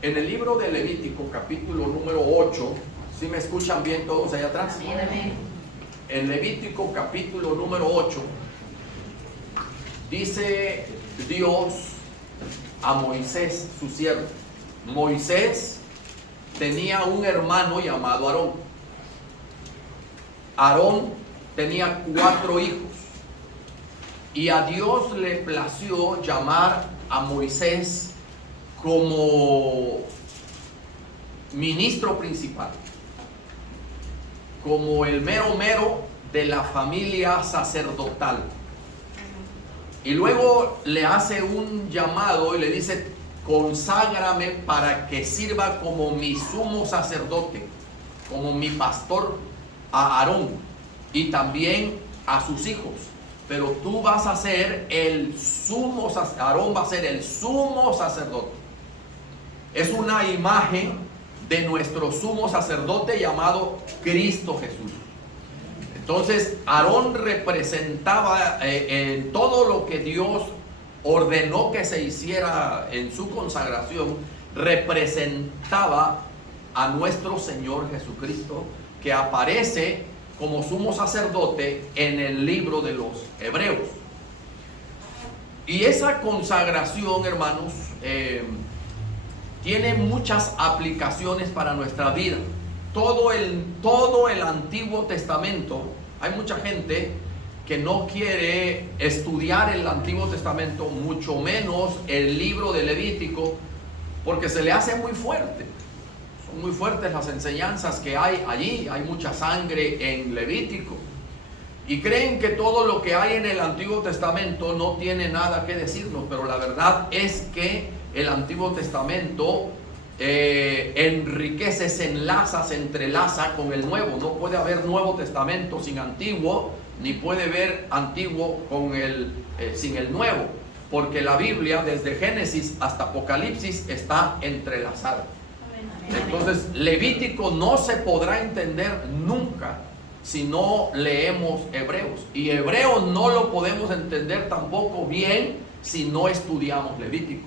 En el libro de Levítico, capítulo número 8, ¿sí me escuchan bien todos allá atrás? Amén. En Levítico, capítulo número 8, dice Dios a Moisés, su siervo. Moisés tenía un hermano llamado Aarón. Aarón tenía 4 hijos. Y a Dios le plació llamar a Moisés como ministro principal, como el mero mero de la familia sacerdotal. Y luego le hace un llamado y le dice: conságrame para que sirva como mi sumo sacerdote, como mi pastor a Aarón y también a sus hijos. Pero tú vas a ser el sumo sacerdote, Aarón va a ser el sumo sacerdote. Es una imagen de nuestro sumo sacerdote llamado Cristo Jesús. Entonces Aarón representaba en todo lo que Dios ordenó que se hiciera en su consagración, representaba a nuestro Señor Jesucristo, que aparece como sumo sacerdote en el libro de los Hebreos. Y esa consagración, hermanos, tiene muchas aplicaciones para nuestra vida. Todo el Antiguo Testamento, hay mucha gente que no quiere estudiar el Antiguo Testamento, mucho menos el libro de Levítico, porque se le hace muy fuerte. Son muy fuertes las enseñanzas que hay allí, hay mucha sangre en Levítico. Y creen que todo lo que hay en el Antiguo Testamento no tiene nada que decirnos, pero la verdad es que el Antiguo Testamento enriquece, se enlaza, se entrelaza con el Nuevo. No puede haber Nuevo Testamento sin Antiguo, ni puede haber Antiguo con sin el Nuevo, porque la Biblia desde Génesis hasta Apocalipsis está entrelazada. Entonces Levítico no se podrá entender nunca si no leemos Hebreos, y Hebreos no lo podemos entender tampoco bien si no estudiamos Levítico.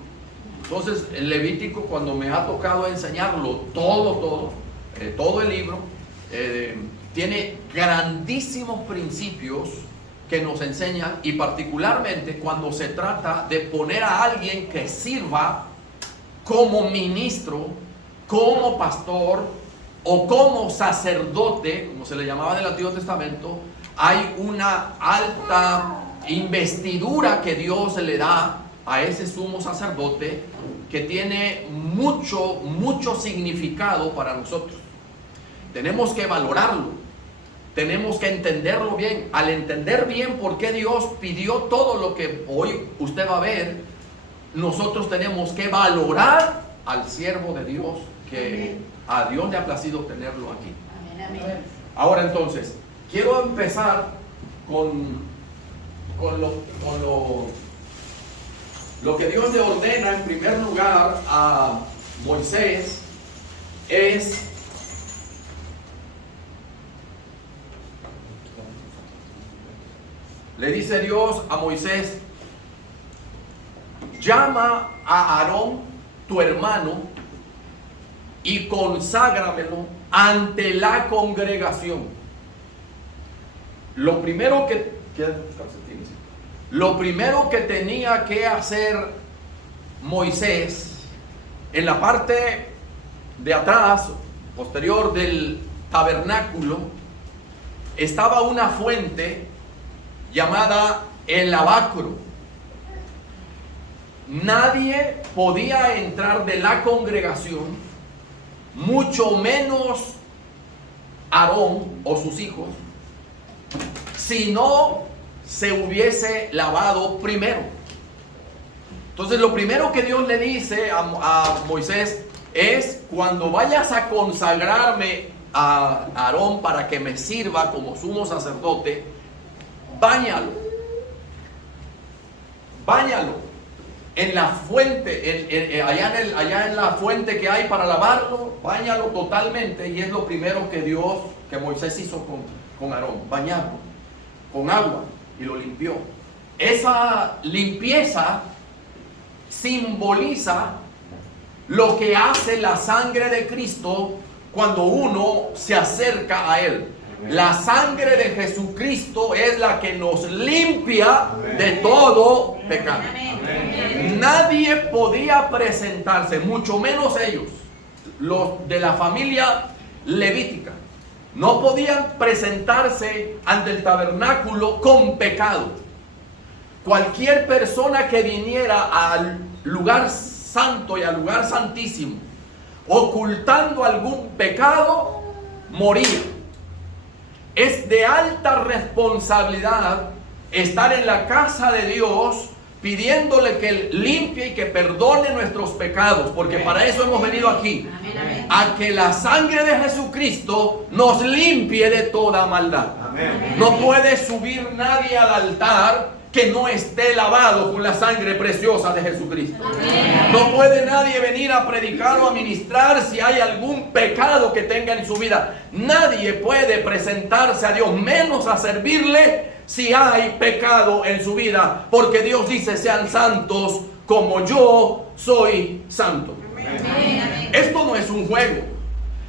Entonces el Levítico, cuando me ha tocado enseñarlo todo el libro, tiene grandísimos principios que nos enseñan, y particularmente cuando se trata de poner a alguien que sirva como ministro, como pastor o como sacerdote, como se le llamaba en el Antiguo Testamento. Hay una alta investidura que Dios le da a ese sumo sacerdote, que tiene mucho significado para nosotros. Tenemos que valorarlo, tenemos que entenderlo bien. Al entender bien por qué Dios pidió todo lo que hoy usted va a ver, nosotros tenemos que valorar al siervo de Dios, que a Dios le ha placido tenerlo aquí. Amén. Ahora entonces, quiero empezar con lo que Dios le ordena en primer lugar a Moisés. Le dice Dios a Moisés: llama a Aarón, tu hermano, y conságramelo ante la congregación. Lo primero que tenía que hacer Moisés, en la parte de atrás, posterior del tabernáculo, estaba una fuente llamada el lavacro. Nadie podía entrar de la congregación, mucho menos Aarón o sus hijos, si no se hubiese lavado primero. Entonces lo primero que Dios le dice a Moisés es: cuando vayas a consagrarme a Aarón para que me sirva como sumo sacerdote, báñalo en la fuente, allá en la fuente que hay para lavarlo. Báñalo totalmente. Y es lo primero que Moisés hizo con Aarón: bañarlo con agua, y lo limpió. Esa limpieza simboliza lo que hace la sangre de Cristo cuando uno se acerca a Él. La sangre de Jesucristo es la que nos limpia de todo pecado. Nadie podía presentarse, mucho menos ellos, los de la familia levítica, no podían presentarse ante el tabernáculo con pecado. Cualquier persona que viniera al lugar santo y al lugar santísimo ocultando algún pecado, moría. Es de alta responsabilidad estar en la casa de Dios pidiéndole que limpie y que perdone nuestros pecados, porque para eso hemos venido aquí, a que la sangre de Jesucristo nos limpie de toda maldad. No puede subir nadie al altar que no esté lavado con la sangre preciosa de Jesucristo. No puede nadie venir a predicar o a ministrar si hay algún pecado que tenga en su vida. Nadie puede presentarse a Dios, menos a servirle, si hay pecado en su vida, porque Dios dice: sean santos como yo soy santo. Esto no es un juego.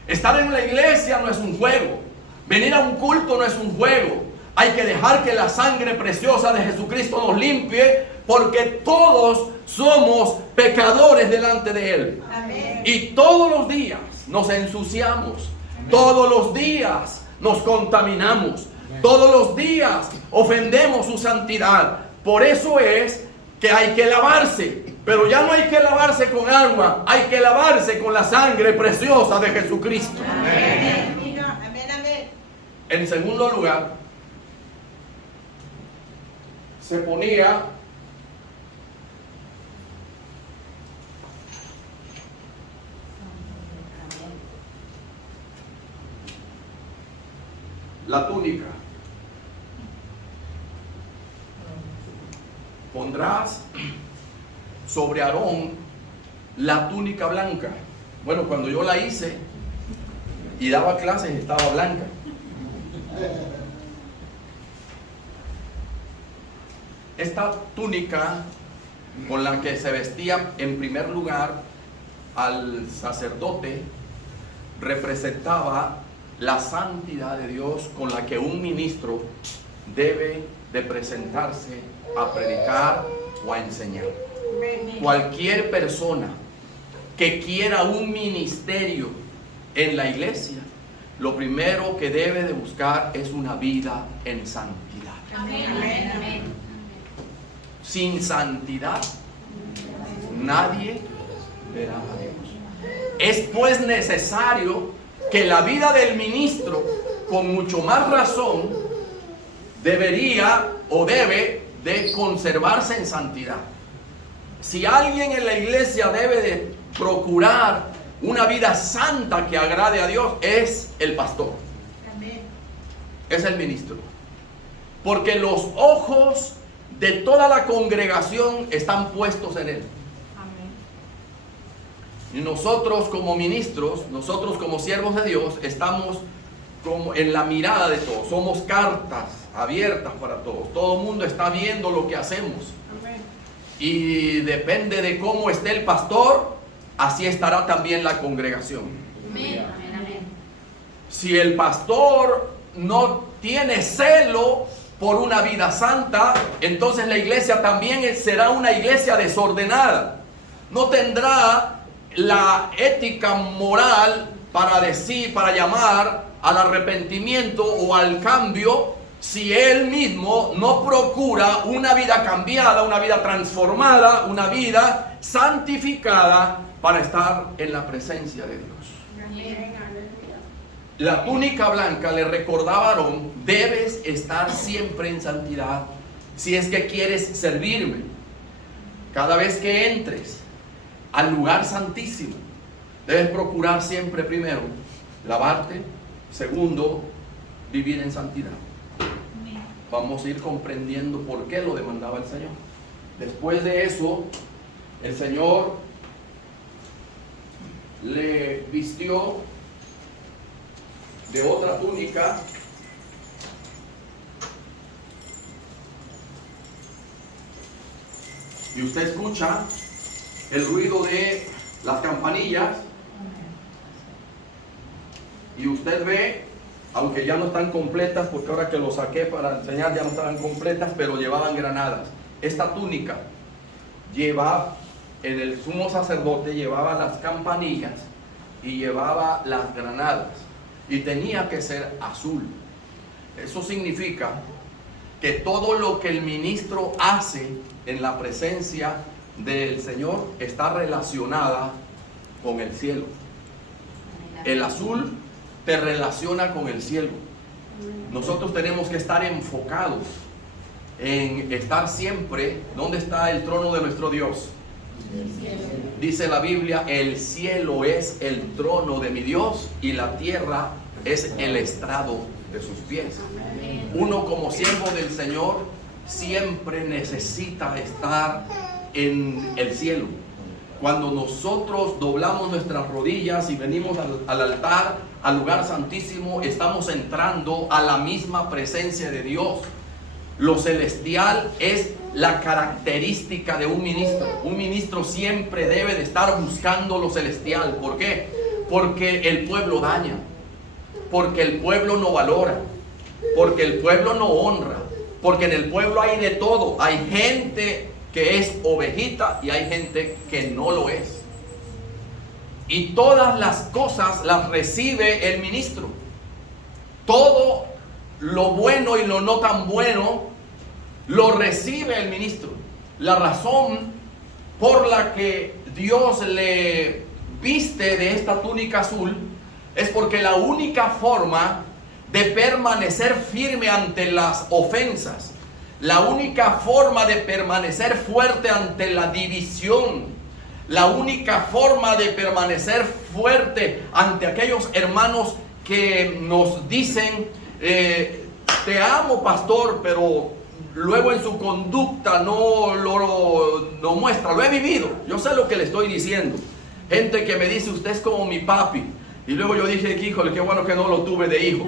Estar en la iglesia no es un juego. Venir a un culto no es un juego. Hay que dejar que la sangre preciosa de Jesucristo nos limpie, porque todos somos pecadores delante de Él. Y todos los días nos ensuciamos, todos los días nos contaminamos, todos los días ofendemos su santidad. Por eso es que hay que lavarse, pero ya no hay que lavarse con agua, hay que lavarse con la sangre preciosa de Jesucristo. En segundo lugar, se ponía la túnica. Pondrás sobre Aarón la túnica blanca. Bueno, cuando yo la hice y daba clases estaba blanca. Esta túnica con la que se vestía en primer lugar al sacerdote representaba la santidad de Dios con la que un ministro debe de presentarse a predicar o a enseñar. Cualquier persona que quiera un ministerio en la iglesia, lo primero que debe de buscar es una vida en santidad. Amén. Sin santidad nadie verá a Dios. Es pues necesario que la vida del ministro, con mucho más razón, debería o debe de conservarse en santidad. Si alguien en la iglesia debe de procurar una vida santa que agrade a Dios, es el pastor. Es el ministro. Porque los ojos de toda la congregación están puestos en él. Y nosotros como ministros, nosotros como siervos de Dios, estamos como en la mirada de todos. Somos cartas abiertas para todos. Todo el mundo está viendo lo que hacemos. Y depende de cómo esté el pastor, así estará también la congregación. Si el pastor no tiene celo por una vida santa, entonces la iglesia también será una iglesia desordenada. No tendrá la ética moral para decir, para llamar al arrepentimiento o al cambio, si él mismo no procura una vida cambiada, una vida transformada, una vida santificada para estar en la presencia de Dios. La túnica blanca le recordaba a Aarón: debes estar siempre en santidad si es que quieres servirme. Cada vez que entres al lugar santísimo, debes procurar siempre, primero, lavarte; segundo, vivir en santidad. Vamos a ir comprendiendo por qué lo demandaba el Señor. Después de eso, el Señor le vistió de otra túnica, y usted escucha el ruido de las campanillas, y usted ve, aunque ya no están completas, porque ahora que lo saqué para enseñar ya no estaban completas, pero llevaban granadas. Esta túnica llevaba, en el sumo sacerdote llevaba las campanillas y llevaba las granadas, y tenía que ser azul. Eso significa que todo lo que el ministro hace en la presencia del Señor está relacionada con el cielo. El azul te relaciona con el cielo. Nosotros tenemos que estar enfocados en estar siempre. ¿Dónde está el trono de nuestro Dios? Dice la Biblia, el cielo es el trono de mi Dios y la tierra es el estrado de sus pies. Uno como siervo del Señor siempre necesita estar en el cielo. Cuando nosotros doblamos nuestras rodillas y venimos al altar, al lugar santísimo, estamos entrando a la misma presencia de Dios. Lo celestial es la característica de un ministro. Un ministro siempre debe de estar buscando lo celestial. ¿Por qué? Porque el pueblo daña, porque el pueblo no valora, porque el pueblo no honra, porque en el pueblo hay de todo. Hay gente que es ovejita y hay gente que no lo es. Y todas las cosas las recibe el ministro. Todo lo bueno y lo no tan bueno lo recibe el ministro. La razón por la que Dios le viste de esta túnica azul es porque la única forma de permanecer firme ante las ofensas, la única forma de permanecer fuerte ante la división, la única forma de permanecer fuerte ante aquellos hermanos que nos dicen, te amo, pastor, pero luego en su conducta no lo muestra. Lo he vivido, yo sé lo que le estoy diciendo. Gente que me dice, usted es como mi papi, y luego yo dije, híjole, qué bueno que no lo tuve de hijo.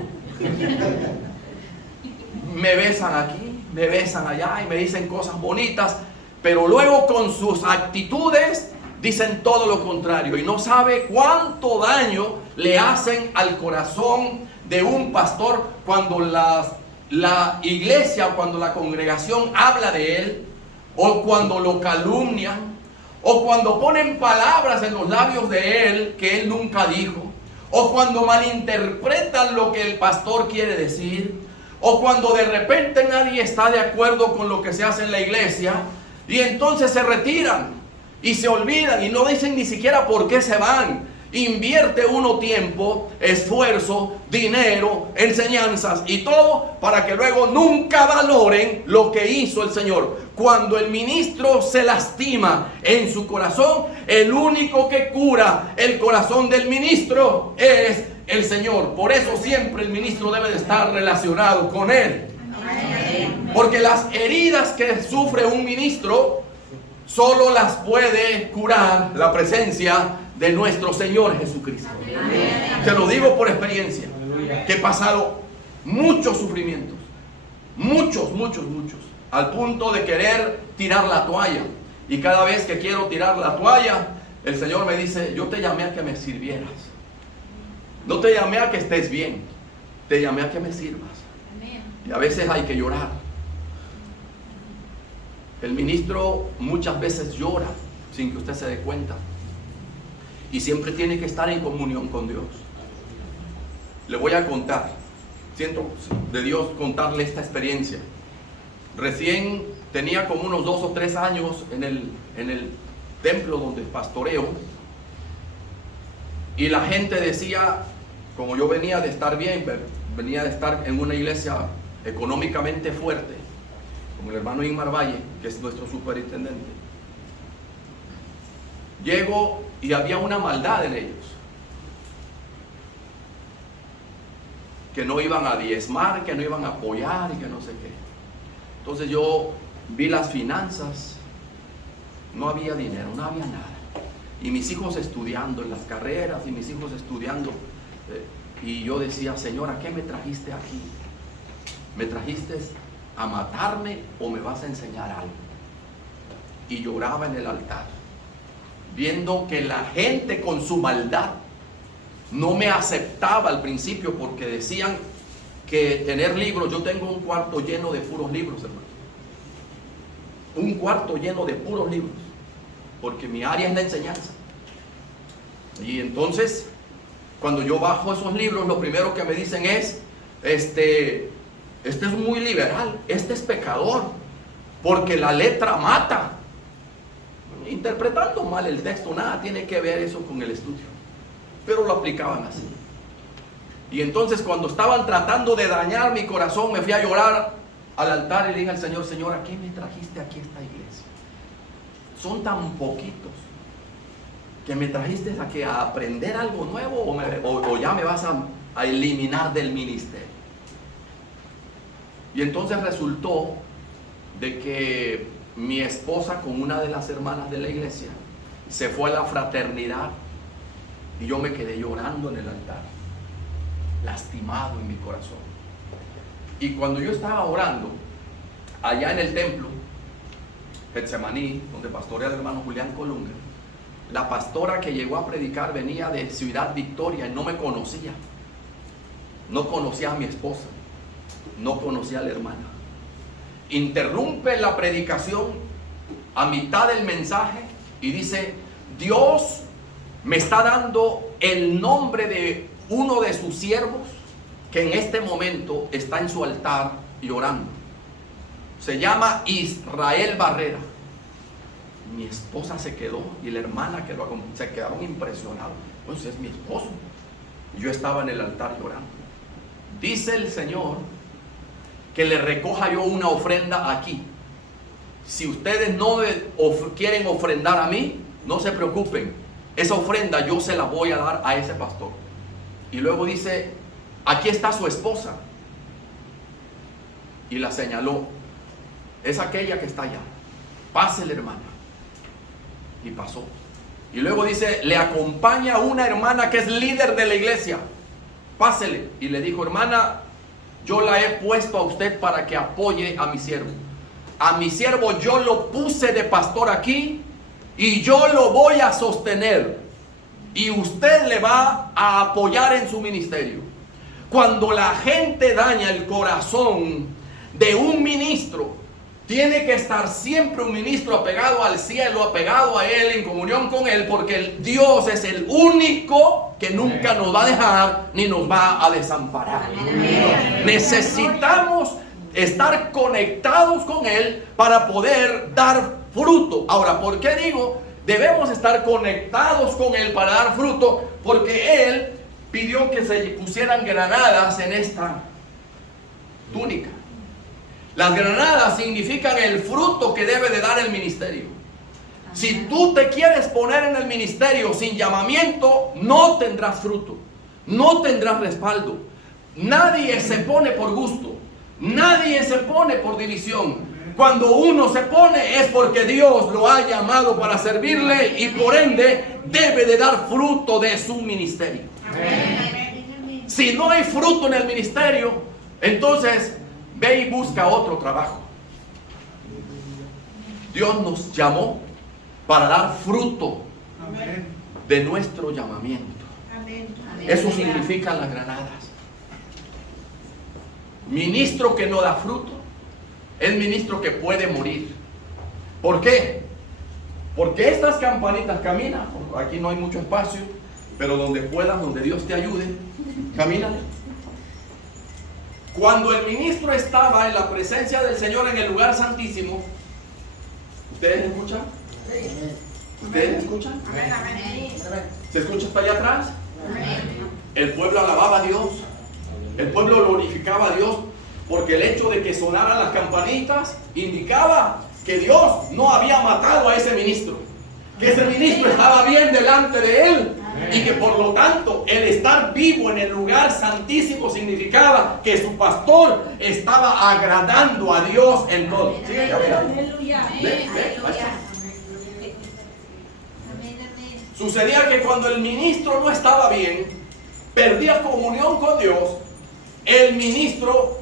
Me besan aquí, me besan allá y me dicen cosas bonitas, pero luego con sus actitudes dicen todo lo contrario, y no sabe cuánto daño le hacen al corazón de un pastor cuando la iglesia, cuando la congregación habla de él, o cuando lo calumnian, o cuando ponen palabras en los labios de él que él nunca dijo, o cuando malinterpretan lo que el pastor quiere decir, o cuando de repente nadie está de acuerdo con lo que se hace en la iglesia, y entonces se retiran y se olvidan y no dicen ni siquiera por qué se van. Invierte uno tiempo, esfuerzo, dinero, enseñanzas y todo para que luego nunca valoren lo que hizo el Señor. Cuando el ministro se lastima en su corazón, el único que cura el corazón del ministro es el Señor. Por eso siempre el ministro debe de estar relacionado con él. Porque las heridas que sufre un ministro solo las puede curar la presencia de nuestro Señor Jesucristo. Te lo digo por experiencia, que he pasado muchos sufrimientos, muchos, al punto de querer tirar la toalla. Y cada vez que quiero tirar la toalla, el Señor me dice, yo te llamé a que me sirvieras. No te llamé a que estés bien, te llamé a que me sirvas. Y a veces hay que llorar. El ministro muchas veces llora sin que usted se dé cuenta. Y siempre tiene que estar en comunión con Dios. Le voy a contar, siento de Dios contarle esta experiencia. Recién tenía como unos 2 o 3 años en el templo donde pastoreo. Y la gente decía, como yo venía de estar bien, venía de estar en una iglesia económicamente fuerte, como el hermano Inmar Valle, que es nuestro superintendente. Llego y había una maldad en ellos, que no iban a diezmar, que no iban a apoyar y que no sé qué. Entonces yo vi las finanzas, no había dinero, no había nada. Y mis hijos estudiando en las carreras, y mis hijos estudiando, y yo decía, Señor, ¿a qué me trajiste aquí? ¿Me trajiste a matarme o me vas a enseñar algo? Y lloraba en el altar. viendo que la gente con su maldad no me aceptaba al principio, porque decían que tener libros, yo tengo un cuarto lleno de puros libros, hermano. Un cuarto lleno de puros libros, porque mi área es la enseñanza. Y entonces, cuando yo bajo esos libros, lo primero que me dicen es, este es muy liberal, este es pecador, porque la letra mata. Interpretando mal el texto, nada tiene que ver eso con el estudio, pero lo aplicaban así. Y entonces, cuando estaban tratando de dañar mi corazón, me fui a llorar al altar y le dije al Señor: Señor, ¿a qué me trajiste aquí a esta iglesia? Son tan poquitos que me trajiste a aprender algo nuevo, o ya me vas a eliminar del ministerio. Y entonces resultó de que mi esposa con una de las hermanas de la iglesia se fue a la fraternidad, y yo me quedé llorando en el altar, lastimado en mi corazón. Y cuando yo estaba orando allá en el templo Getsemaní, donde pastorea el hermano Julián Colunga, la pastora que llegó a predicar venía de Ciudad Victoria y no me conocía. No conocía a mi esposa, no conocía a la hermana. Interrumpe la predicación a mitad del mensaje y dice: Dios me está dando el nombre de uno de sus siervos que en este momento está en su altar llorando. Se llama Israel Barrera. Mi esposa se quedó y la hermana se quedaron impresionados. Pues es mi esposo. Yo estaba en el altar llorando. Dice el Señor que le recoja yo una ofrenda aquí. Si ustedes no quieren ofrendar a mí, no se preocupen. Esa ofrenda yo se la voy a dar a ese pastor. Y luego dice: aquí está su esposa. Y la señaló: es aquella que está allá. Pásele, hermana. Y pasó. Y luego dice: le acompaña una hermana que es líder de la iglesia. Pásele. Y le dijo: hermana, yo la he puesto a usted para que apoye a mi siervo. A mi siervo yo lo puse de pastor aquí y yo lo voy a sostener. Y usted le va a apoyar en su ministerio. Cuando la gente daña el corazón de un ministro, tiene que estar siempre un ministro apegado al cielo, apegado a Él, en comunión con Él, porque Dios es el único que nunca nos va a dejar ni nos va a desamparar. Necesitamos estar conectados con Él para poder dar fruto. Ahora, ¿por qué digo debemos estar conectados con Él para dar fruto? Porque Él pidió que se pusieran granadas en esta túnica. Las granadas significan el fruto que debe de dar el ministerio. Si tú te quieres poner en el ministerio sin llamamiento, no tendrás fruto, no tendrás respaldo. Nadie se pone por gusto, nadie se pone por división. Cuando uno se pone es porque Dios lo ha llamado para servirle y por ende debe de dar fruto de su ministerio. Si no hay fruto en el ministerio, entonces ve y busca otro trabajo. Dios nos llamó para dar fruto de nuestro llamamiento. Eso significan las granadas. Ministro que no da fruto es ministro que puede morir. ¿Por qué? Porque estas campanitas caminan. Aquí no hay mucho espacio, pero donde puedas, donde Dios te ayude, camínale. Cuando el ministro estaba en la presencia del Señor en el lugar santísimo, ¿ustedes escuchan? ¿Ustedes escuchan? ¿Se escucha hasta allá atrás? El pueblo alababa a Dios, el pueblo glorificaba a Dios, porque el hecho de que sonaran las campanitas indicaba que Dios no había matado a ese ministro, que ese ministro estaba bien delante de él. Y que por lo tanto el estar vivo en el lugar santísimo significaba que su pastor estaba agradando a Dios en todo. ¿Sigue ya mirando? Sucedía que cuando el ministro no estaba bien, perdía comunión con Dios, el ministro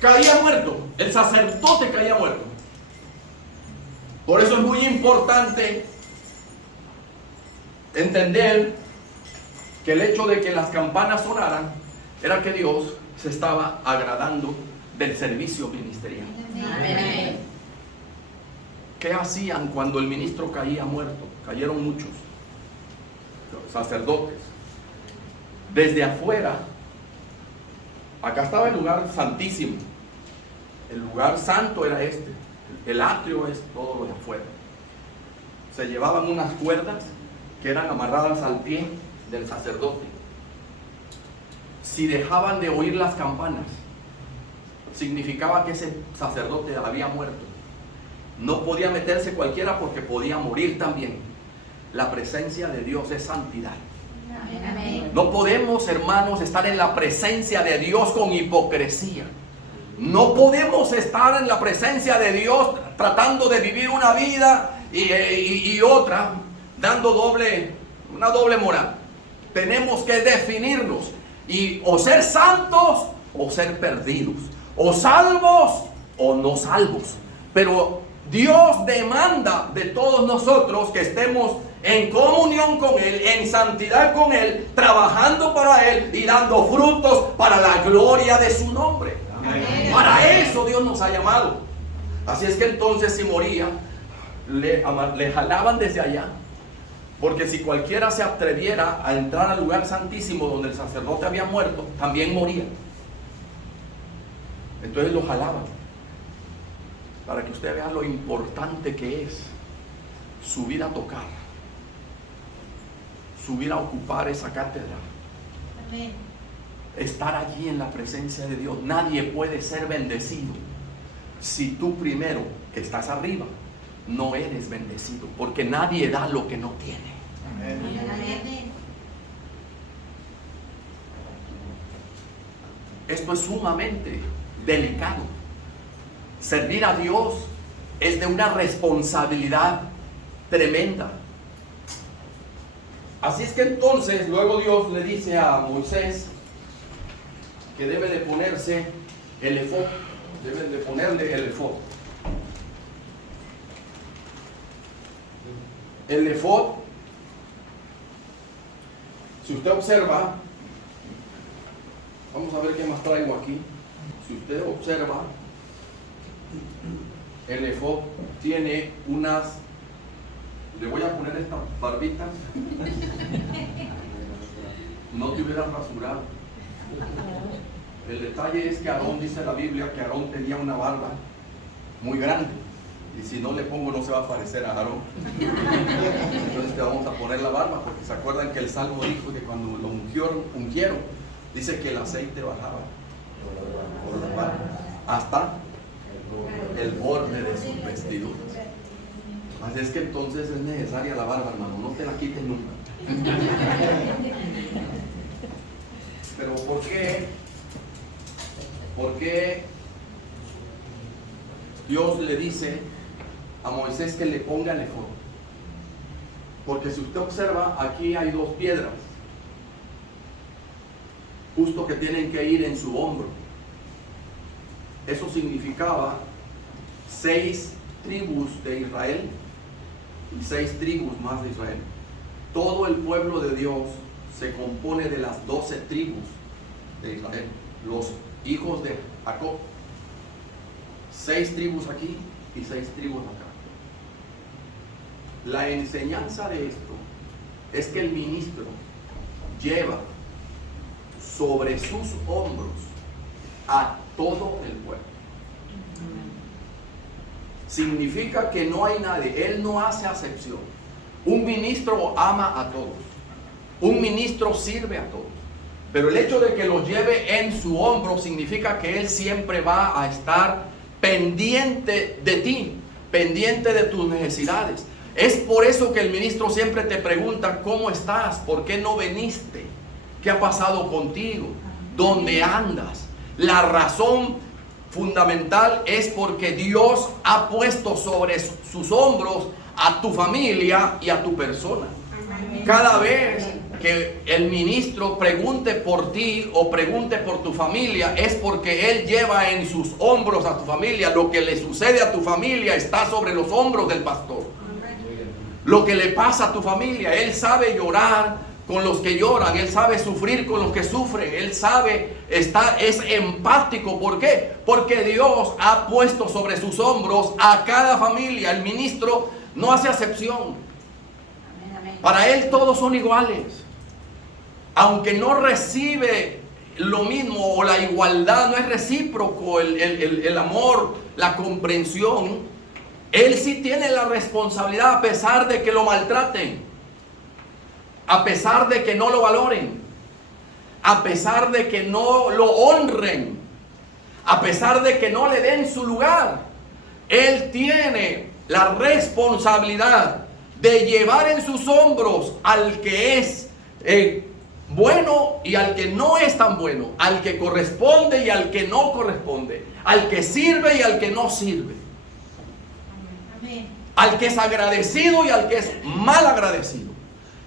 caía muerto, el sacerdote caía muerto. Por eso es muy importante entender que el hecho de que las campanas sonaran era que Dios se estaba agradando del servicio ministerial. Amén. ¿Qué hacían cuando el ministro caía muerto? Cayeron muchos sacerdotes. Desde afuera, acá estaba el lugar santísimo. El lugar santo era este. El atrio es todo lo de afuera. Se llevaban unas cuerdas que eran amarradas al pie del sacerdote. Si dejaban de oír las campanas, significaba que ese sacerdote había muerto. No podía meterse cualquiera porque podía morir también. La presencia de Dios es santidad. Amén. No podemos, hermanos, estar en la presencia de Dios con hipocresía. No podemos estar en la presencia de Dios tratando de vivir una vida y otra, dando una doble moral. Tenemos que definirnos y o ser santos o ser perdidos, o salvos o no salvos. Pero Dios demanda de todos nosotros que estemos en comunión con Él, en santidad con Él, trabajando para Él y dando frutos para la gloria de su nombre. Amén. Para eso Dios nos ha llamado. Así es que entonces si moría, le jalaban desde allá. Porque si cualquiera se atreviera a entrar al lugar santísimo donde el sacerdote había muerto, también moría. Entonces lo jalaban. Para que usted vea lo importante que es subir a tocar, subir a ocupar esa cátedra. Amén. Estar allí en la presencia de Dios. Nadie puede ser bendecido si tú primero, que estás arriba, no eres bendecido, porque nadie da lo que no tiene. Amén. Esto es sumamente delicado. Servir a Dios es de una responsabilidad tremenda. Así es que entonces luego Dios le dice a Moisés que debe de ponerse el efod, debe de ponerle el efod. El efod, si usted observa, vamos a ver qué más traigo aquí. Si usted observa, el efod tiene unas, le voy a poner estas barbitas, no te hubieras rasurado. El detalle es que Aarón, dice la Biblia, que Aarón tenía una barba muy grande. Y si no le pongo no se va a parecer a Aarón. Entonces te vamos a poner la barba, porque se acuerdan que el Salmo dijo que cuando lo ungieron, dice que el aceite bajaba por la barba hasta el borde de sus vestiduras. Así es que entonces es necesaria la barba, hermano, no te la quites nunca. Pero ¿por qué? ¿Por qué Dios le dice a Moisés que le ponga el efod? Porque si usted observa, aquí hay dos piedras, justo que tienen que ir en su hombro. Eso significaba 6 tribus de Israel y 6 tribus más de Israel. Todo el pueblo de Dios se compone de las 12 tribus de Israel, los hijos de Jacob. 6 tribus aquí y 6 tribus acá. La enseñanza de esto es que el ministro lleva sobre sus hombros a todo el pueblo. Significa que no hay nadie, él no hace acepción. Un ministro ama a todos, un ministro sirve a todos, pero el hecho de que lo lleve en su hombro significa que él siempre va a estar pendiente de ti, pendiente de tus necesidades. Es por eso que el ministro siempre te pregunta: ¿cómo estás? ¿Por qué no viniste? ¿Qué ha pasado contigo? ¿Dónde andas? La razón fundamental es porque Dios ha puesto sobre sus hombros a tu familia y a tu persona. Cada vez que el ministro pregunte por ti o pregunte por tu familia, es porque él lleva en sus hombros a tu familia. Lo que le sucede a tu familia está sobre los hombros del pastor. lo que le pasa a tu familia. Él sabe llorar con los que lloran. Él sabe sufrir con los que sufren. Él sabe estar, es empático. ¿Por qué? Porque Dios ha puesto sobre sus hombros a cada familia. El ministro no hace acepción. Para él todos son iguales. Aunque no recibe lo mismo o la igualdad, no es recíproco el amor, la comprensión, él sí tiene la responsabilidad, a pesar de que lo maltraten, a pesar de que no lo valoren, a pesar de que no lo honren, a pesar de que no le den su lugar. Él tiene la responsabilidad de llevar en sus hombros al que es bueno y al que no es tan bueno, al que corresponde y al que no corresponde, al que sirve y al que no sirve, al que es agradecido y al que es mal agradecido.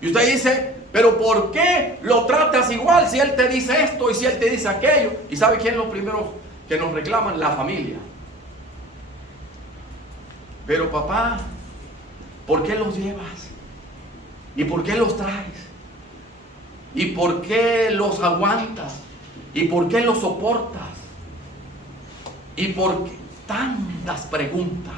Y usted dice, pero ¿por qué lo tratas igual si él te dice esto y si él te dice aquello? ¿Y sabe quién es lo primero que nos reclaman? La familia. Pero papá, ¿por qué los llevas? ¿Y por qué los traes? ¿Y por qué los aguantas? ¿Y por qué los soportas? ¿Y por qué tantas preguntas?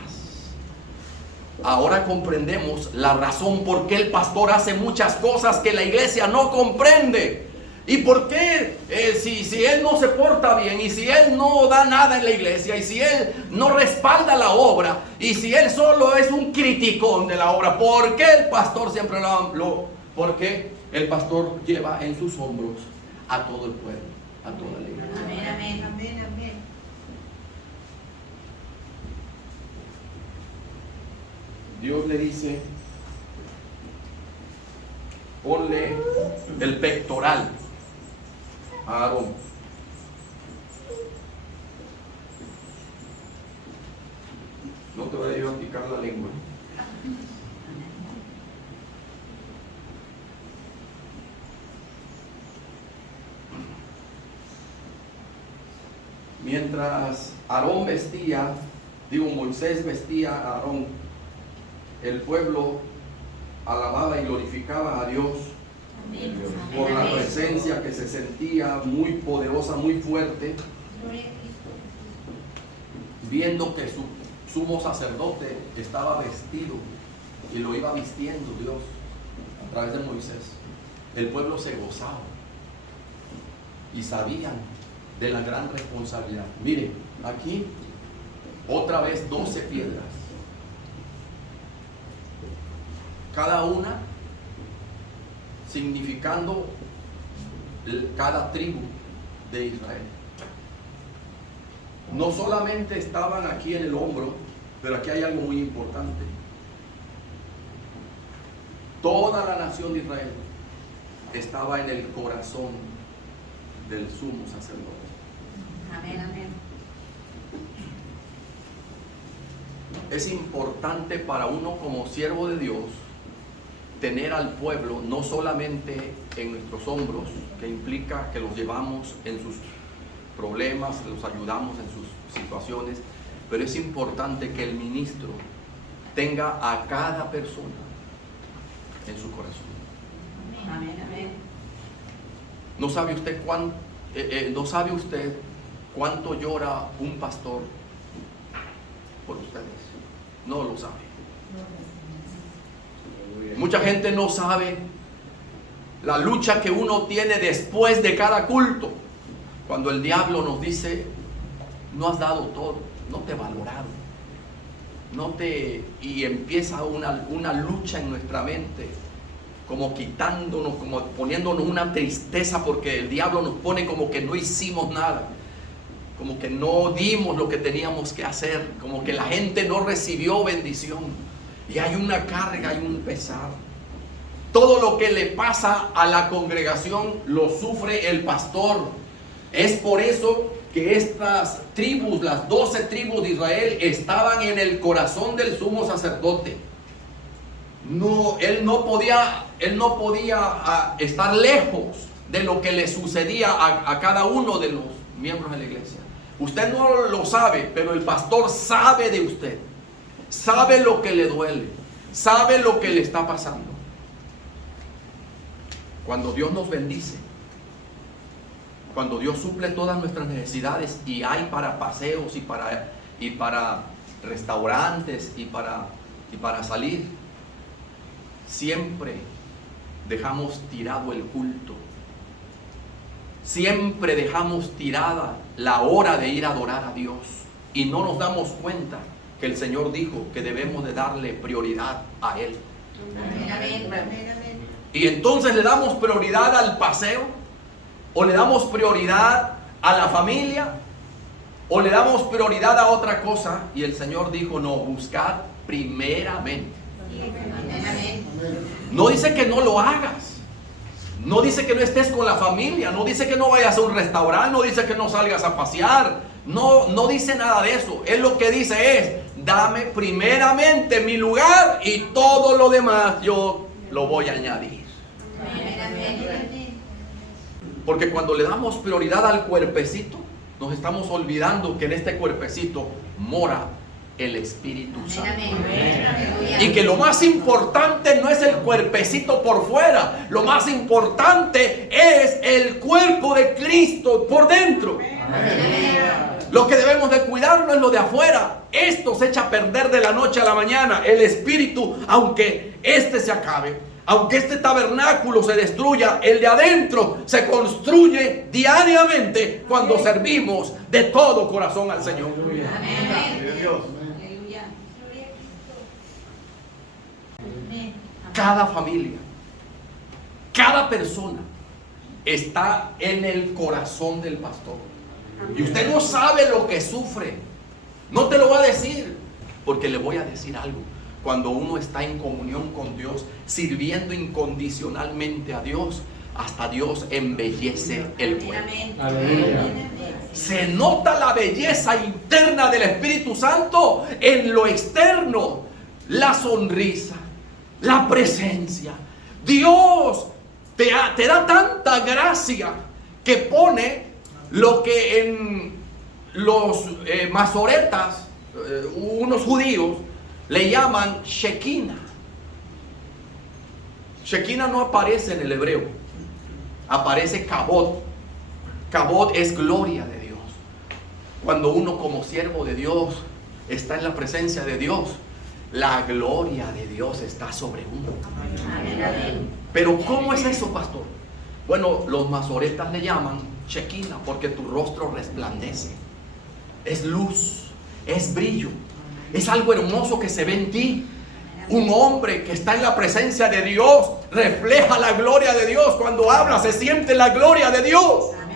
Ahora comprendemos la razón por qué el pastor hace muchas cosas que la iglesia no comprende. ¿Y por qué si él no se porta bien, y si él no da nada en la iglesia, y si él no respalda la obra, y si él solo es un criticón de la obra, ¿por qué el pastor siempre por qué el pastor lleva en sus hombros a todo el pueblo, a toda la iglesia? Amén, amén, amén, amén. Dios le dice, ponle el pectoral a Aarón. No te voy a picar la lengua. Mientras Aarón vestía, Moisés vestía a Aarón, el pueblo alababa y glorificaba a Dios por la presencia que se sentía muy poderosa, muy fuerte, viendo que su sumo sacerdote estaba vestido y lo iba vistiendo Dios a través de Moisés. El pueblo se gozaba y sabían de la gran responsabilidad. Miren, aquí otra vez 12 piedras, cada una significando cada tribu de Israel. No solamente estaban aquí en el hombro, pero aquí hay algo muy importante. Toda la nación de Israel estaba en el corazón del sumo sacerdote. Amén, amén. Es importante para uno como siervo de Dios tener al pueblo no solamente en nuestros hombros, que implica que los llevamos en sus problemas, los ayudamos en sus situaciones, pero es importante que el ministro tenga a cada persona en su corazón. Amén, amén. ¿No sabe usted cuánto llora un pastor por ustedes? No lo sabe. Mucha gente no sabe la lucha que uno tiene después de cada culto, cuando el diablo nos dice, no has dado todo, no te he valorado, y empieza una lucha en nuestra mente, como quitándonos, como poniéndonos una tristeza, porque el diablo nos pone como que no hicimos nada, como que no dimos lo que teníamos que hacer, como que la gente no recibió bendición. Y hay una carga, hay un pesar. Todo lo que le pasa a la congregación lo sufre el pastor. Es por eso que estas tribus, las 12 tribus de Israel, estaban en el corazón del sumo sacerdote. Él no podía estar lejos de lo que le sucedía a cada uno de los miembros de la iglesia. Usted no lo sabe, pero el pastor sabe de usted. Sabe lo que le duele, sabe lo que le está pasando. Cuando Dios nos bendice, cuando Dios suple todas nuestras necesidades y hay para paseos y para restaurantes y para salir, siempre dejamos tirado el culto. Siempre dejamos tirada la hora de ir a adorar a Dios y no nos damos cuenta que el Señor dijo que debemos de darle prioridad a Él. Amén, amén, amén, amén. Y entonces le damos prioridad al paseo, o le damos prioridad a la familia, o le damos prioridad a otra cosa. Y el Señor dijo: no, buscad primeramente. Amén, amén. No dice que no lo hagas. No dice que no estés con la familia, no dice que no vayas a un restaurante, no dice que no salgas a pasear, no dice nada de eso. Él lo que dice es: dame primeramente mi lugar y todo lo demás yo lo voy a añadir. Amén, amén, amén. Porque cuando le damos prioridad al cuerpecito, nos estamos olvidando que en este cuerpecito mora el Espíritu Santo. Amén, aleluya. Y que lo más importante no es el cuerpecito por fuera, lo más importante es el cuerpo de Cristo por dentro. Lo que debemos de cuidar no es lo de afuera. Esto se echa a perder de la noche a la mañana. El espíritu, aunque este se acabe, aunque este tabernáculo se destruya, el de adentro se construye diariamente cuando servimos de todo corazón al Señor. Amén, amén. Dios. Aleluya. Amén. Cada familia, cada persona está en el corazón del pastor. Y usted no sabe lo que sufre. No te lo va a decir, porque le voy a decir algo. Cuando uno está en comunión con Dios, sirviendo incondicionalmente a Dios, hasta Dios embellece el cuerpo. Amén. Aleluya. Se nota la belleza interna del Espíritu Santo en lo externo. La sonrisa, la presencia. Dios te da tanta gracia que pone lo que en los masoretas, unos judíos, le llaman Shekinah. Shekinah no aparece en el hebreo, aparece Kabod. Kabod es gloria de Dios. Cuando uno como siervo de Dios está en la presencia de Dios, la gloria de Dios está sobre uno. Amén, amén. Pero ¿cómo es eso, pastor? Bueno, los masoretas le llaman Shekinah porque tu rostro resplandece. Es luz, es brillo, es algo hermoso que se ve en ti. Un hombre que está en la presencia de Dios refleja la gloria de Dios. Cuando habla se siente la gloria de Dios. Amén.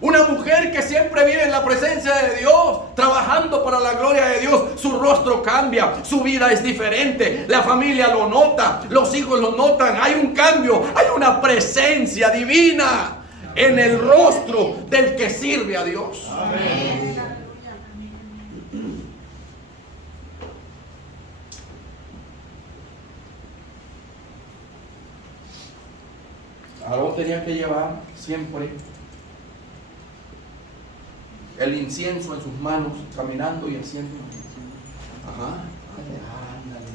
Una mujer que siempre vive en la presencia de Dios, trabajando para la gloria de Dios, su rostro cambia, su vida es diferente, la familia lo nota, los hijos lo notan, hay un cambio, hay una presencia divina en el rostro del que sirve a Dios. Amén. Aarón tenía que llevar siempre el incienso en sus manos, caminando y haciendo. Ajá. Ándale,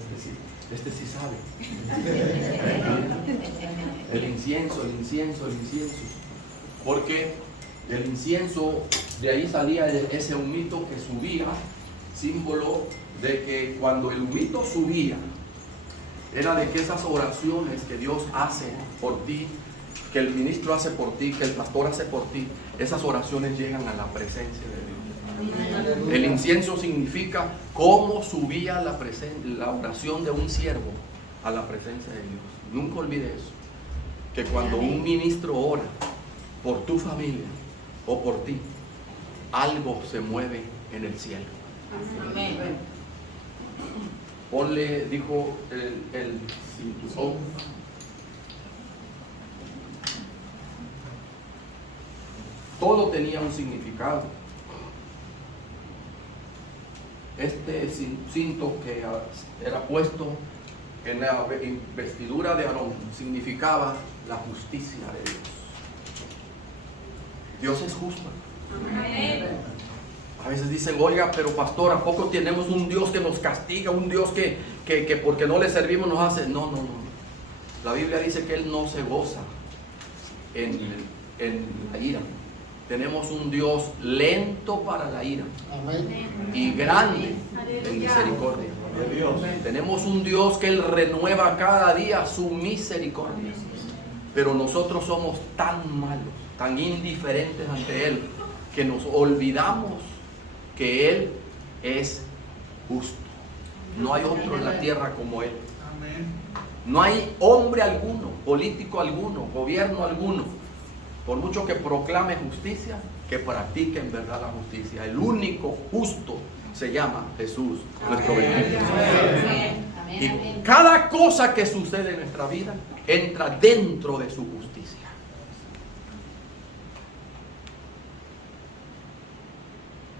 este sí sabe. El incienso. Porque el incienso, de ahí salía ese humito que subía, símbolo de que cuando el humito subía, era de que esas oraciones que Dios hace por ti, que el ministro hace por ti, que el pastor hace por ti, esas oraciones llegan a la presencia de Dios. El incienso significa cómo subía la oración de un siervo a la presencia de Dios. Nunca olvide eso, que cuando un ministro ora por tu familia o por ti, algo se mueve en el cielo. Amén. Ponle, dijo el cinturón. Todo tenía un significado. Este cinto que era puesto en la vestidura de Aarón significaba la justicia de Dios. Dios es justo. Amén. A veces dicen: oiga, pero pastor, ¿a poco tenemos un Dios que nos castiga? Un Dios que que porque no le servimos nos hace. No. La Biblia dice que Él no se goza en la ira. Tenemos un Dios lento para la ira y grande en misericordia. Tenemos un Dios que Él renueva cada día su misericordia. Pero nosotros somos tan malos, tan indiferentes ante Él, que nos olvidamos que Él es justo. No hay otro en la tierra como Él. No hay hombre alguno, político alguno, gobierno alguno, por mucho que proclame justicia, que practique en verdad la justicia. El único justo se llama Jesús, nuestro bendito Señor. Y cada cosa que sucede en nuestra vida entra dentro de su justicia.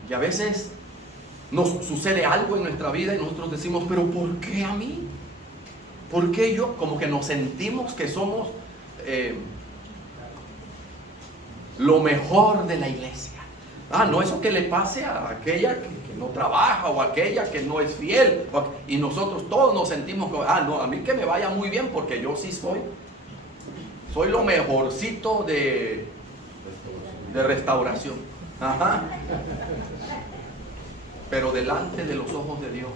Y a veces nos sucede algo en nuestra vida y nosotros decimos, pero ¿por qué a mí? ¿Por qué yo? Como que nos sentimos que somos lo mejor de la iglesia. No, eso que le pase a aquella que no trabaja o a aquella que no es fiel. Y nosotros todos nos sentimos que, no, a mí que me vaya muy bien porque yo sí soy lo mejorcito de restauración. Ajá. Pero delante de los ojos de Dios,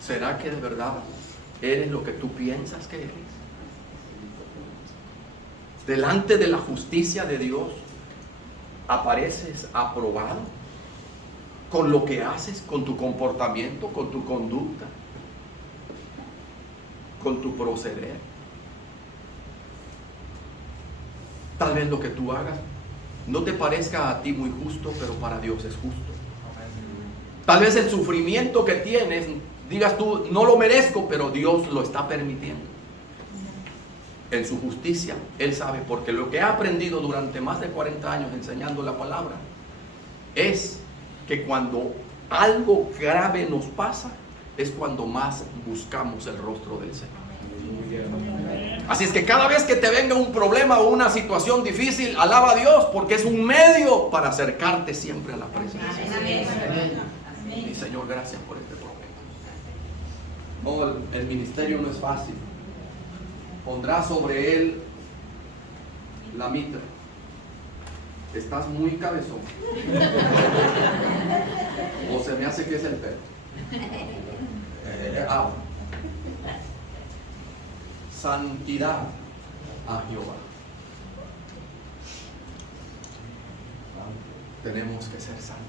¿será que de verdad eres lo que tú piensas que eres? Delante de la justicia de Dios, ¿apareces aprobado con lo que haces, con tu comportamiento, con tu conducta, con tu proceder? Tal vez lo que tú hagas no te parezca a ti muy justo, pero para Dios es justo. Tal vez el sufrimiento que tienes, digas tú, no lo merezco, pero Dios lo está permitiendo. En su justicia, Él sabe, porque lo que he aprendido durante más de 40 años enseñando la palabra, es que cuando algo grave nos pasa, es cuando más buscamos el rostro del Señor. Así es que cada vez que te venga un problema o una situación difícil, alaba a Dios, porque es un medio para acercarte siempre a la presencia de Dios. Y Señor, gracias por este problema. No, el ministerio no es fácil. Pondrá sobre él la mitra. Estás muy cabezón. O se me hace que es el pelo. Santidad a Jehová. Tenemos que ser santos.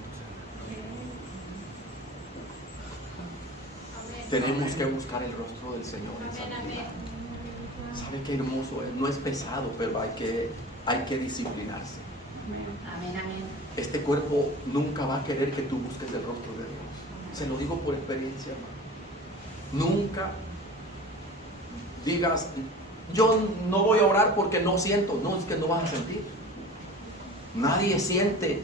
Tenemos que buscar el rostro del Señor en santidad. ¿Sabe qué hermoso es? No es pesado, pero hay que disciplinarse. Este cuerpo nunca va a querer que tú busques el rostro de Dios. Se lo digo por experiencia, hermano. Nunca digas, yo no voy a orar porque no siento. No, es que no vas a sentir. Nadie siente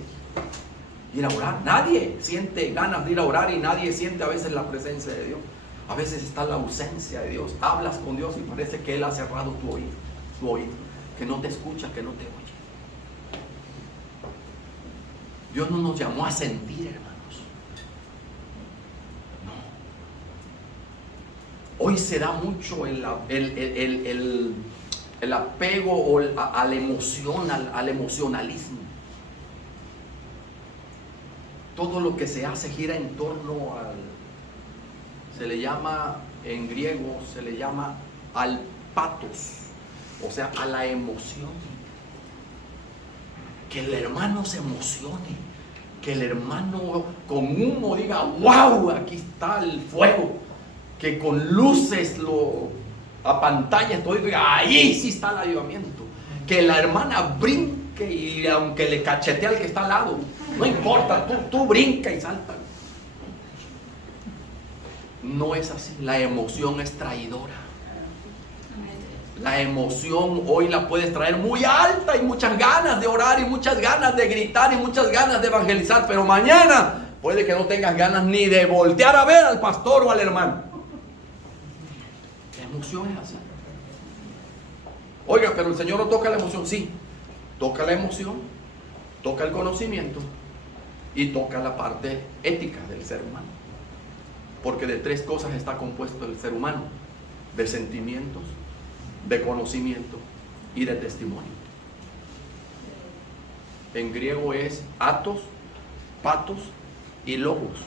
ir a orar. Nadie siente ganas de ir a orar y nadie siente a veces la presencia de Dios. A veces está la ausencia de Dios. Hablas con Dios y parece que Él ha cerrado tu oído, que no te escucha, que no te oye. Dios no nos llamó a sentir, hermanos. No. Hoy se da mucho el apego a la emoción, al emocionalismo. Todo lo que se hace gira en torno se le llama, en griego, se le llama al patos, o sea, a la emoción. Que el hermano se emocione, que el hermano con humo diga, wow, aquí está el fuego, que con luces lo apantalla todo y diga, ahí sí está el avivamiento. Que la hermana brinque y aunque le cachete al que está al lado, no importa, tú brinca y salta. No es así. La emoción es traidora. La emoción hoy la puedes traer muy alta y muchas ganas de orar y muchas ganas de gritar y muchas ganas de evangelizar, pero mañana puede que no tengas ganas ni de voltear a ver al pastor o al hermano. La emoción es así. Oiga, pero el Señor no toca la emoción. Sí, toca la emoción, toca el conocimiento y toca la parte ética del ser humano. Porque de 3 cosas está compuesto el ser humano: de sentimientos, de conocimiento y de testimonio. En griego es atos, patos y logos.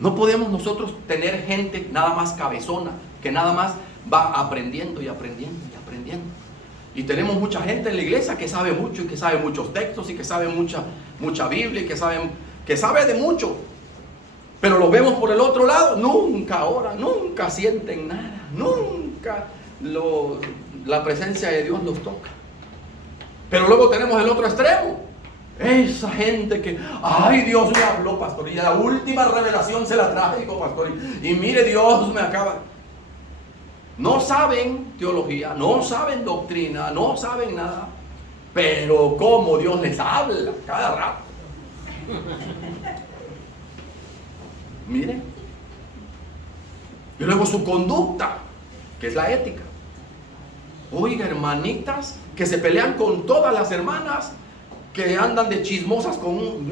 No podemos nosotros tener gente nada más cabezona, que nada más va aprendiendo y aprendiendo y aprendiendo. Y tenemos mucha gente en la iglesia que sabe mucho y que sabe muchos textos y que sabe mucha Biblia y que sabe de mucho. Pero los vemos por el otro lado, nunca oran, nunca sienten nada, nunca la presencia de Dios los toca. Pero luego tenemos el otro extremo. Esa gente que, ay, Dios me habló, pastor, y la última revelación se la traigo, pastor, y mire, Dios me acaba. No saben teología, no saben doctrina, no saben nada, pero cómo Dios les habla cada rato. Miren. Y luego su conducta, que es la ética. Oiga, hermanitas que se pelean con todas las hermanas, que andan de chismosas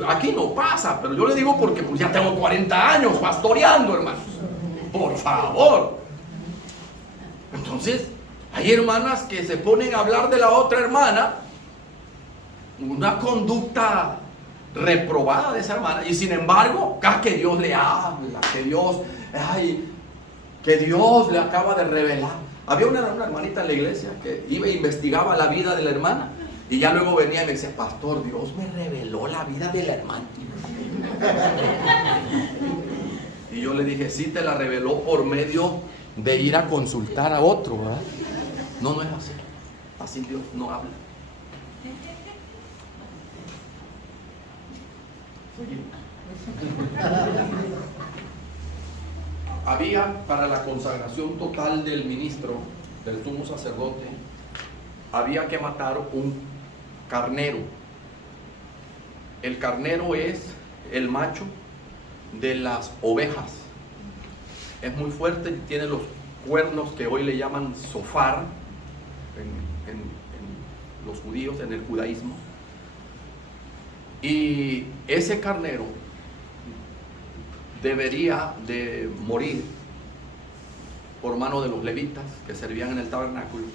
aquí no pasa, pero yo le digo porque pues ya tengo 40 años pastoreando, hermanos. Por favor. Entonces, hay hermanas que se ponen a hablar de la otra hermana, una conducta reprobada de esa hermana, y sin embargo, que Dios le habla, que Dios le acaba de revelar. Había una hermanita en la iglesia que iba e investigaba la vida de la hermana, y ya luego venía y me decía, pastor, Dios me reveló la vida de la hermana. Y yo le dije, sí, te la reveló por medio de ir a consultar a otro, ¿verdad? No es así. Así Dios no habla. Había, para la consagración total del ministro, del sumo sacerdote, había que matar un carnero. El carnero es el macho de las ovejas. Es muy fuerte, tiene los cuernos que hoy le llaman sofar en los judíos, en el judaísmo. Y ese carnero debería de morir por mano de los levitas que servían en el tabernáculo.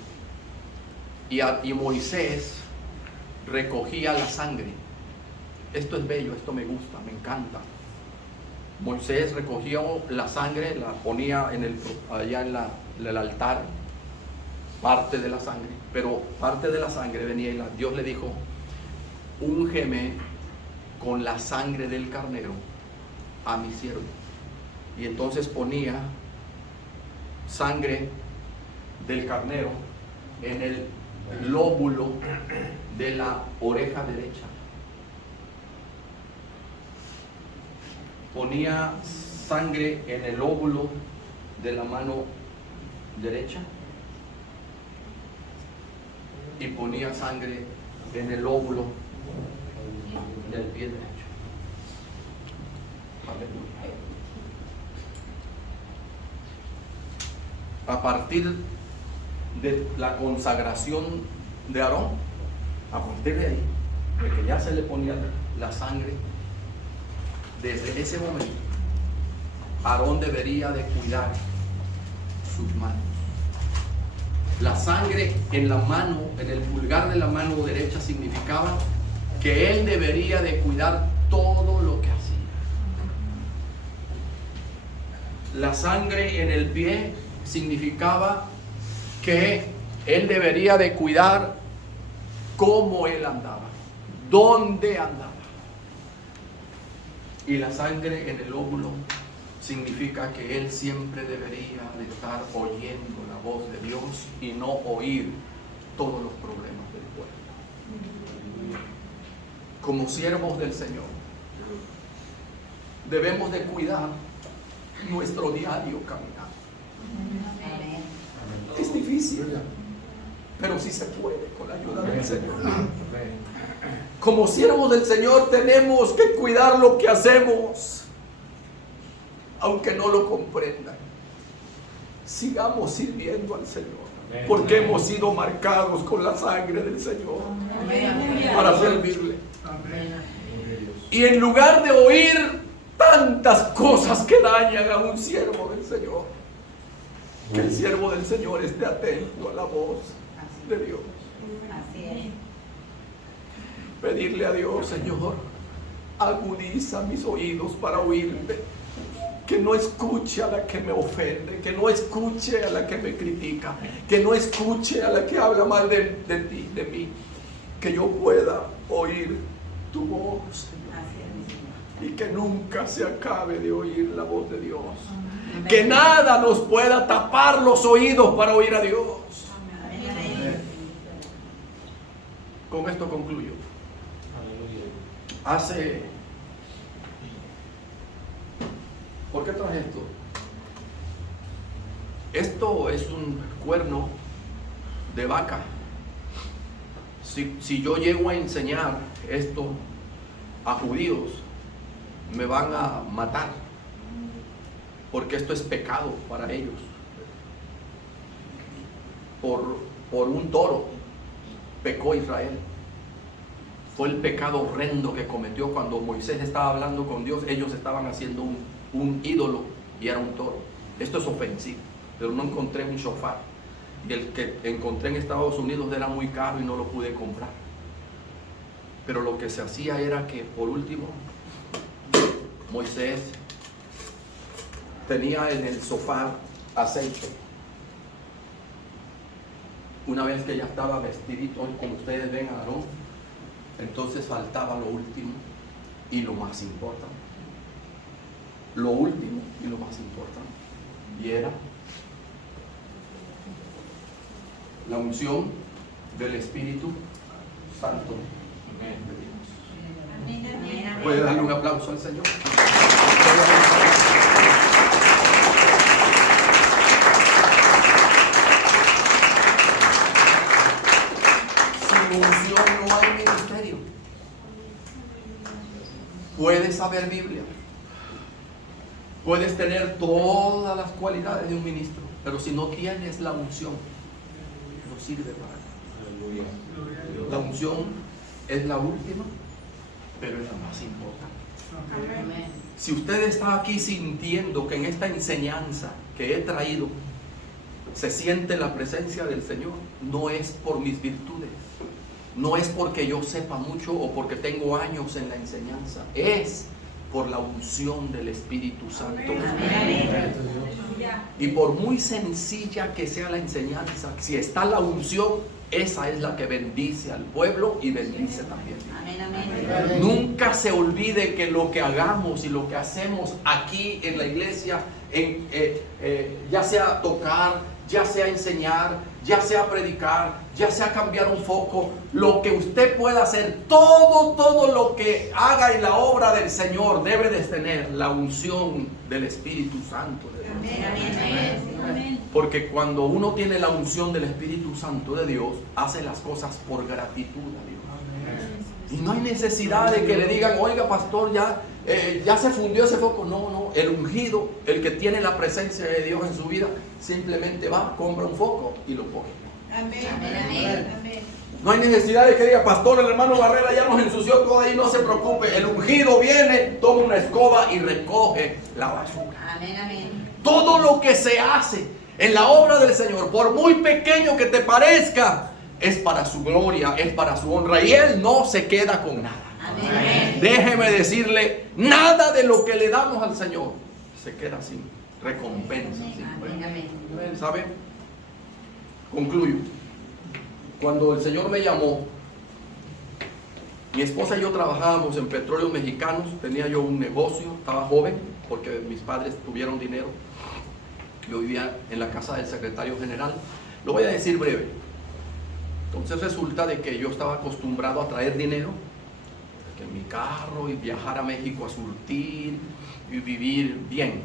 Y Moisés recogía la sangre. Esto es bello, esto me gusta, me encanta. Moisés recogía la sangre, la ponía allá en el altar, parte de la sangre, pero parte de la sangre venía y Dios le dijo, úngeme con la sangre del carnero a mi siervo. Y entonces ponía sangre del carnero en el lóbulo de la oreja derecha. Ponía sangre en el lóbulo de la mano derecha y ponía sangre en el lóbulo del pie derecho. Aleluya. A partir de la consagración de Aarón, a partir de ahí, de que ya se le ponía la sangre, desde ese momento Aarón debería de cuidar sus manos. La sangre en la mano, en el pulgar de la mano derecha, significaba que él debería de cuidar todo lo que hacía. La sangre en el pie significaba que él debería de cuidar cómo él andaba, dónde andaba. Y la sangre en el óvulo significa que él siempre debería de estar oyendo la voz de Dios y no oír todos los problemas del pueblo. Como siervos del Señor, debemos de cuidar nuestro diario caminar. Es difícil, pero sí se puede con la ayuda del Señor. Como siervos del Señor tenemos que cuidar lo que hacemos, aunque no lo comprendan. Sigamos sirviendo al Señor, porque hemos sido marcados con la sangre del Señor para servirle. Y en lugar de oír tantas cosas que dañan a un siervo del Señor. Que el siervo del Señor esté atento a la voz de Dios. Así es. Pedirle a Dios, Señor, agudiza mis oídos para oírte. Que no escuche a la que me ofende, que no escuche a la que me critica, que no escuche a la que habla mal de ti, de mí. Que yo pueda oír tu voz, Señor. Así es. Y que nunca se acabe de oír la voz de Dios. Amén. Que nada nos pueda tapar los oídos para oír a Dios. Amén. Con esto concluyo. ¿Por qué traje esto? Esto es un cuerno de vaca. Si yo llego a enseñar esto a judíos, me van a matar, porque esto es pecado para ellos. Por un toro pecó Israel. Fue el pecado horrendo que cometió cuando Moisés estaba hablando con Dios. Ellos estaban haciendo un ídolo y era un toro. Esto es ofensivo, pero no encontré un shofar. Y el que encontré en Estados Unidos era muy caro y no lo pude comprar. Pero lo que se hacía era que, por último, Moisés tenía en el shofar aceite. Una vez que ya estaba vestidito, como ustedes ven a Aarón, entonces faltaba lo último y lo más importante. Lo último y lo más importante. Y era la unción del Espíritu Santo de Dios. Amén. ¿Puede darle un aplauso al Señor? Sin unción no hay ministerio. Puedes saber Biblia. Puedes tener todas las cualidades de un ministro, pero si no tienes la unción, no sirve para nada. La unción es la última, pero es la más importante. Amén. Si usted está aquí sintiendo que en esta enseñanza que he traído se siente la presencia del Señor, no es por mis virtudes, no es porque yo sepa mucho o porque tengo años en la enseñanza, es por la unción del Espíritu Santo. Amén. Y por muy sencilla que sea la enseñanza, si está la unción, esa es la que bendice al pueblo y bendice también. Amén. Amén. Nunca se olvide que lo que hagamos y lo que hacemos aquí en la iglesia, ya sea tocar, ya sea enseñar, ya sea predicar, ya sea cambiar un foco, lo que usted pueda hacer, todo lo que haga en la obra del Señor debe de tener la unción del Espíritu Santo de Dios. Amén. Porque cuando uno tiene la unción del Espíritu Santo de Dios, hace las cosas por gratitud a Dios. Y no hay necesidad de que le digan, oiga pastor, ya se fundió ese foco. No, el ungido, el que tiene la presencia de Dios en su vida, simplemente va, compra un foco y lo pone. Amén. No hay necesidad de que diga, pastor, el hermano Barrera ya nos ensució todo ahí, no se preocupe. El ungido viene, toma una escoba y recoge la basura. Amén. Todo lo que se hace en la obra del Señor, por muy pequeño que te parezca, es para su gloria, es para su honra. Y Él no se queda con nada. Amén. Déjeme decirle, nada de lo que le damos al Señor se queda sin recompensa. Amén. ¿Sabe? Concluyo. Cuando el Señor me llamó, mi esposa y yo trabajábamos en Petróleos Mexicanos. Tenía yo un negocio, estaba joven porque mis padres tuvieron dinero. Yo vivía en la casa del secretario general. Lo voy a decir breve. Entonces resulta de que yo estaba acostumbrado a traer dinero, que en mi carro, y viajar a México a surtir y vivir bien.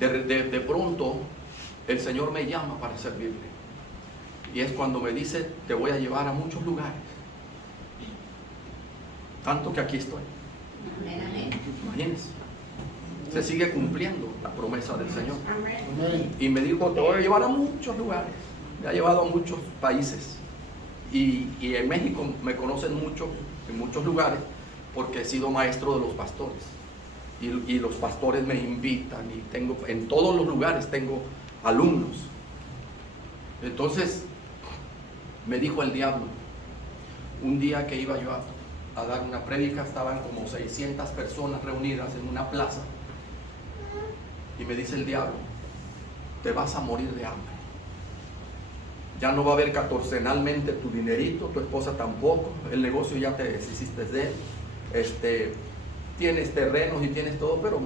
De pronto el Señor me llama para servirle. Y es cuando me dice, te voy a llevar a muchos lugares. Tanto que aquí estoy. Amén. Imagínense. Se sigue cumpliendo la promesa del Señor. Amén. Y me dijo, te voy a llevar a muchos lugares. Me ha llevado a muchos países. Y en México me conocen mucho, en muchos lugares, porque he sido maestro de los pastores. y los pastores me invitan y tengo, en todos los lugares tengo alumnos. Entonces me dijo el diablo, un día que iba yo a dar una prédica, estaban como 600 personas reunidas en una plaza, y me dice el diablo, te vas a morir de hambre. Ya no va a haber catorcenalmente tu dinerito, tu esposa tampoco, el negocio ya te deshiciste de él, tienes terrenos y tienes todo, pero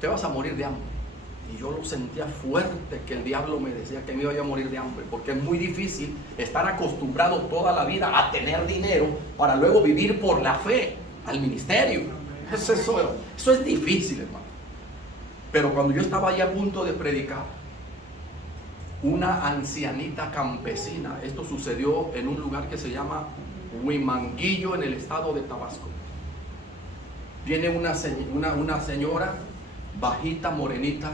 te vas a morir de hambre. Y yo lo sentía fuerte, que el diablo me decía que me iba a morir de hambre, porque es muy difícil estar acostumbrado toda la vida a tener dinero para luego vivir por la fe al ministerio. Eso es difícil, hermano. Pero cuando yo estaba ahí a punto de predicar, una ancianita campesina, esto sucedió en un lugar que se llama Huimanguillo, en el estado de Tabasco. Viene una señora bajita, morenita,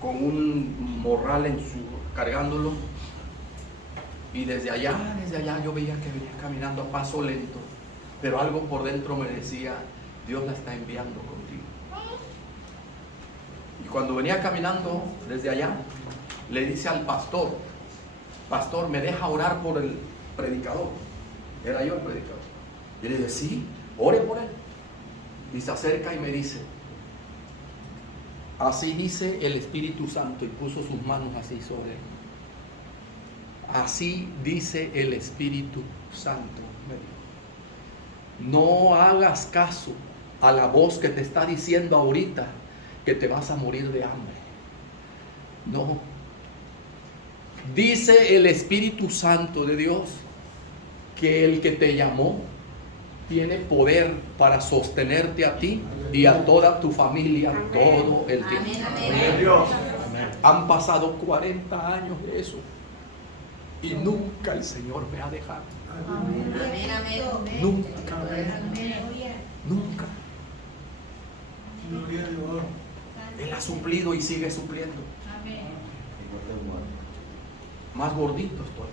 con un morral cargándolo, y desde allá yo veía que venía caminando a paso lento, pero algo por dentro me decía, Dios la está enviando contigo. Y cuando venía caminando desde allá, le dice al pastor, pastor, ¿me deja orar por el predicador? Era yo el predicador. Y le dice, sí, ore por él. Y se acerca y me dice, así dice el Espíritu Santo, y puso sus manos así sobre él. Así dice el Espíritu Santo, me dijo. No hagas caso a la voz que te está diciendo ahorita que te vas a morir de hambre. No. Dice el Espíritu Santo de Dios que el que te llamó tiene poder para sostenerte a ti y a toda tu familia todo el tiempo. Han pasado 40 años de eso y nunca el Señor me ha dejado. Nunca. Nunca. Él ha suplido y sigue supliendo. Más gordito estoy.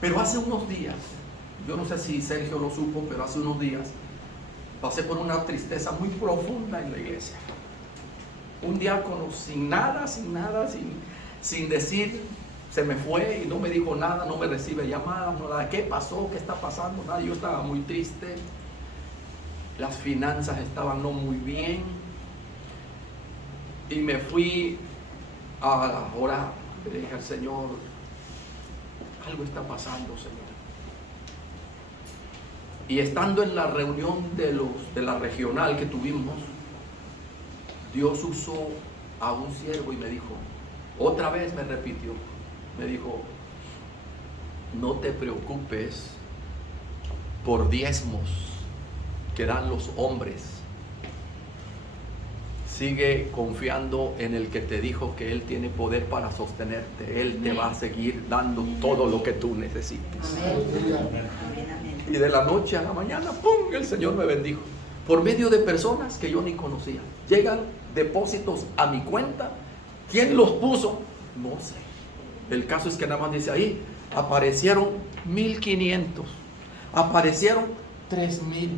Pero hace unos días, yo no sé si Sergio lo supo, pero hace unos días pasé por una tristeza muy profunda en la iglesia. Un diácono sin nada, sin decir, se me fue y no me dijo nada, no me recibe llamadas, nada. ¿Qué pasó? ¿Qué está pasando? Nada. Yo estaba muy triste. Las finanzas estaban no muy bien. Y me fui a orar. Le dije al Señor, algo está pasando, Señor. Y estando en la reunión de la regional que tuvimos, Dios usó a un siervo y me dijo, otra vez me repitió, me dijo, no te preocupes por diezmos que dan los hombres. Sigue confiando en el que te dijo que Él tiene poder para sostenerte. Él te va a seguir dando todo lo que tú necesites. Y de la noche a la mañana, ¡pum!, el Señor me bendijo. Por medio de personas que yo ni conocía. Llegan depósitos a mi cuenta. ¿Quién los puso? No sé. El caso es que nada más dice ahí, aparecieron 1,500. Aparecieron 3,000.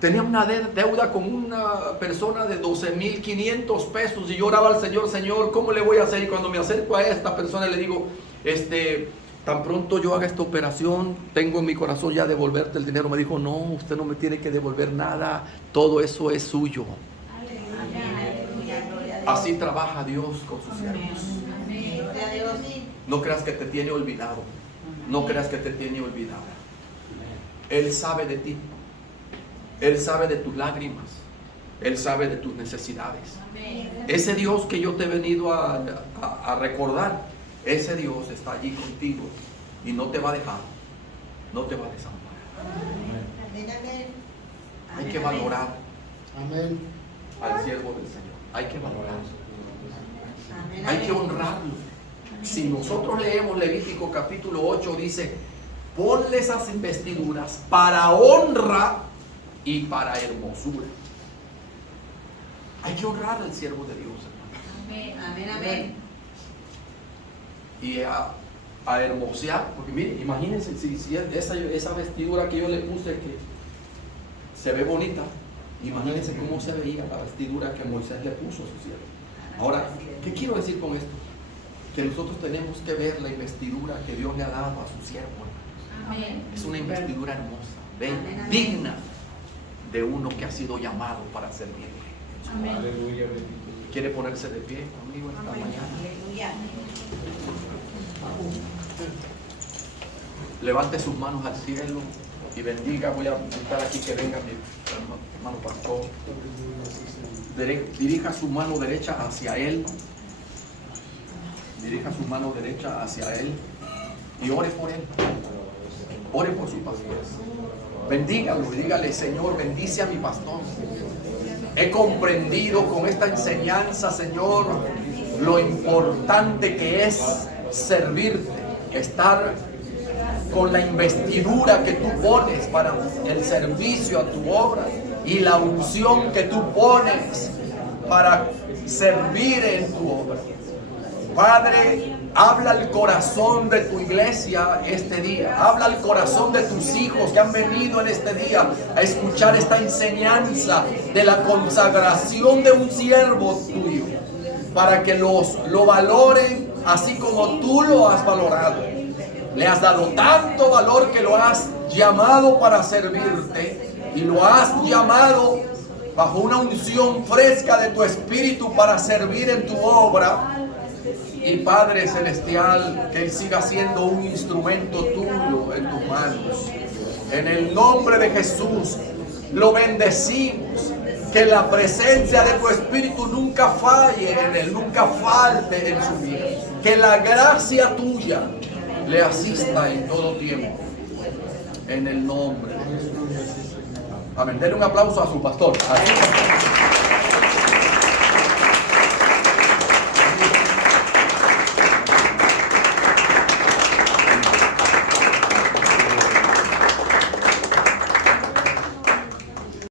Tenía una deuda con una persona de 12,500 pesos y yo oraba al Señor, Señor, ¿cómo le voy a hacer? Y cuando me acerco a esta persona le digo, tan pronto yo haga esta operación, tengo en mi corazón ya devolverte el dinero. Me dijo, no, usted no me tiene que devolver nada, todo eso es suyo. Así trabaja Dios con sus siervos. No creas que te tiene olvidado, no creas que te tiene olvidada. Él sabe de ti. Él sabe de tus lágrimas. Él sabe de tus necesidades. Ese Dios que yo te he venido a recordar, ese Dios está allí contigo y no te va a dejar, no te va a desamparar. Hay que valorar al siervo del Señor. Hay que valorarlo. Hay que honrarlo. Si nosotros leemos Levítico capítulo 8, dice, ponle esas vestiduras para honra y para hermosura. Hay que honrar al siervo de Dios, hermano. Amén. Y a hermosear, porque mire, imagínense si esa vestidura que yo le puse, se ve bonita. Imagínense cómo se veía la vestidura que Moisés le puso a su siervo. Ahora, ¿qué quiero decir con esto? Que nosotros tenemos que ver la investidura que Dios le ha dado a su siervo. Amén. Es una investidura hermosa, digna de uno que ha sido llamado para servirle. Aleluya, bendito. ¿Quiere ponerse de pie conmigo esta mañana? Aleluya. Levante sus manos al cielo y bendiga. Voy a buscar aquí que venga mi hermano pastor. Dirija su mano derecha hacia él. Dirija su mano derecha hacia él y ore por él. Ore por su pastor. Bendígalo y dígale: Señor, bendice a mi pastor. He comprendido con esta enseñanza, Señor, lo importante que es servirte, estar con la investidura que tú pones para el servicio a tu obra y la unción que tú pones para servir en tu obra. Padre, habla al corazón de tu iglesia este día. Habla al corazón de tus hijos que han venido en este día a escuchar esta enseñanza de la consagración de un siervo tuyo, para que lo valoren así como tú lo has valorado. Le has dado tanto valor que lo has llamado para servirte y lo has llamado bajo una unción fresca de tu espíritu para servir en tu obra. Y Padre Celestial, que Él siga siendo un instrumento tuyo en tus manos. En el nombre de Jesús lo bendecimos. Que la presencia de tu Espíritu nunca falle en Él, nunca falte en su vida. Que la gracia tuya le asista en todo tiempo. En el nombre de Jesús. Amén. Denle un aplauso a su pastor. Amén.